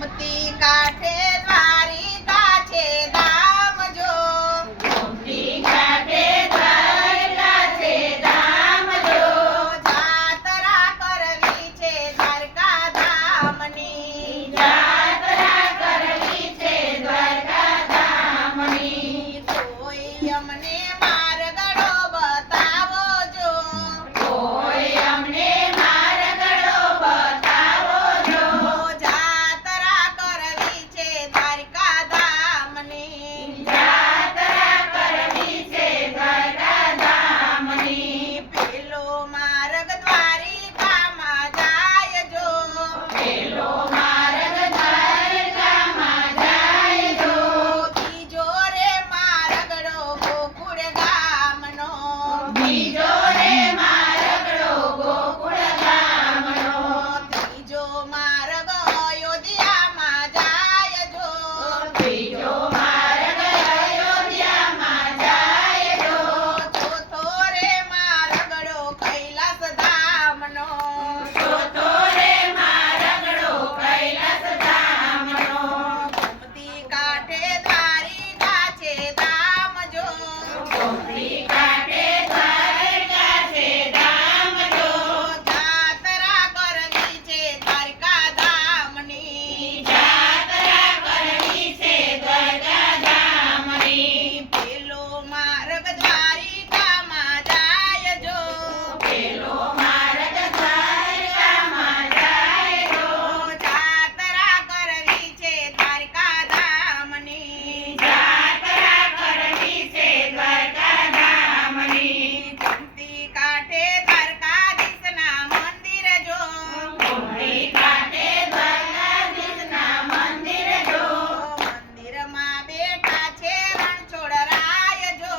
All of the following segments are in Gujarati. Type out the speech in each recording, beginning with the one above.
ગોમતી કાંઠે દ્વારિકા છે ધામ જો. ગોમતી કાંઠે દ્વારિકા છે ધામ જો. જાત્રા કરવી છે દ્વારકા ધામની. જાત્રા કરવી છે દ્વારકા ધામની. કોઈ અમને માર્ગડો બતાવો જો. કોઈ અમને માર્ગડો બતાવો જો. જાત્રા કરવી છે દ્વારકા ધામની. જાત્રા કરવી છે દ્વારકા ધામની. પેલો માર્ગ દ્વારિકામાં જાય જો. પેલો માર્ગ દ્વારકામાં જાય જો. બીજો રે માર્ગડો ગોકુળ ગામનો. બીજો રે માર્ગડો ગોકુળ ગામનો. ત્રીજો માર્ગ અયોધ્યામાં જાય જો. ત્રીજો માર્ગ અયોધ્યામાં જાય જો. ચોથો રે માર્ગડો કૈલાસ ધામનો. ચોથો રે માર્ગડો કૈલાસ ધામનો. ગોમતી કાંઠે દ્વારિકા છે ધામ જો. ગોમતી કાંઠે દ્વારકા છે ધામ જો. જાત્રા કરવી છે દ્વારકા ધામની. જાત્રા કરવી છે દ્વારકા ધામની. પેલો માર્ગ દ્વારિકામાં જાય જો. પેલો માર્ગ દ્વારકામાં જાય જો. જાત્રા કરવી છે દ્વારકા ધામની. જાત્રા કરવી છે દ્વારકા ધામની. ગોમતી કાંઠે દ્વારકાધીશના મંદિર જો. ગોમતી કાંઠે દ્વારકાધીશના મંદિર જો. મંદિરમાં બેઠા છે રણછોડરાય જો.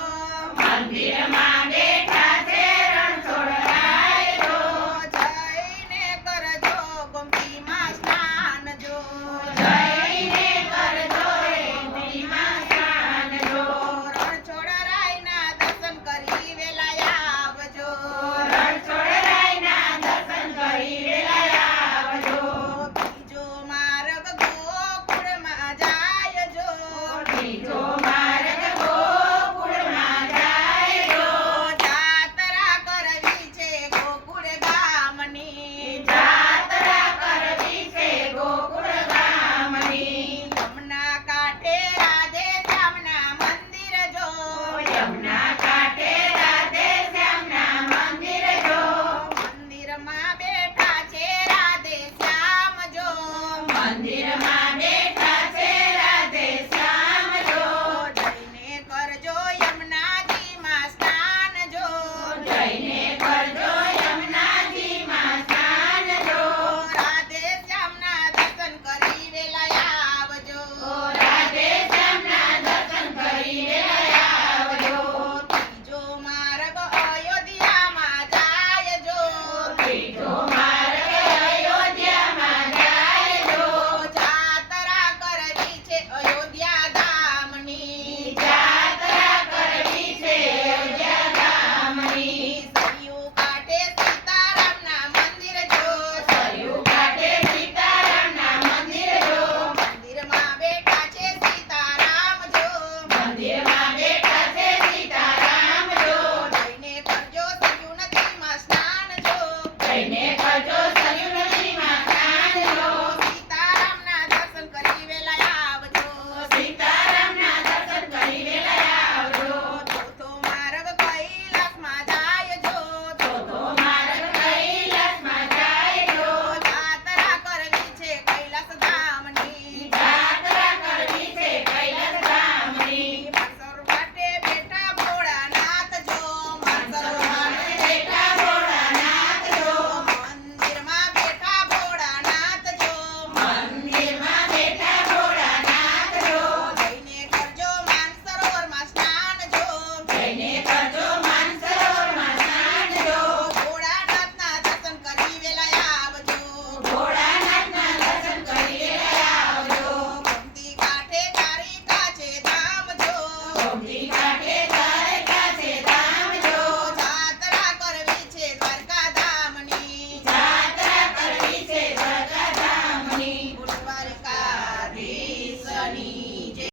મંદિરમાં બેઠા છે રણછોડરાય જો. જઈને કરજો ગોમતીમાં સ્નાન જો. જઈને કરજો રે ગોમતીમાં સ્નાન જો. રણછોડરાયના દર્શન કરી વેલા આવજો. રણછોડરાયના દર્શન કરી વેલા આવજો. બીજો માર્ગ ગોકુળમાં જાય જો. ત્રીજો માર્ગ ગોકુળમાં જાય જો. જાત્રા કરવી છે ગોકુળ ગામની. જાત્રા કરવી છે ગોકુળ ગામની. યમુના કાંઠે રાધે શ્યામના મંદિર જો. યમુના કાંઠે રાધે શ્યામના મંદિર જો. મંદિરમાં બેઠા છે રાધે શ્યામ જો. મંદિરમાં બેઠા છે રાધે શ્યામ જો. જઈને કરજો યમુનાજીમાં સ્નાન જો. જઈને કરજો યમુનાજીમાં સ્નાન જો. રાધે શ્યામના દર્શન કરી વેલા આવજો. રાધે શ્યામના દર્શન કરી વેલા આવજો. ત્રીજો માર્ગ અયોધ્યામાં જાય જો. ત્રીજો માર્ગ અયોધ્યામાં જાય જો. જાત્રા બની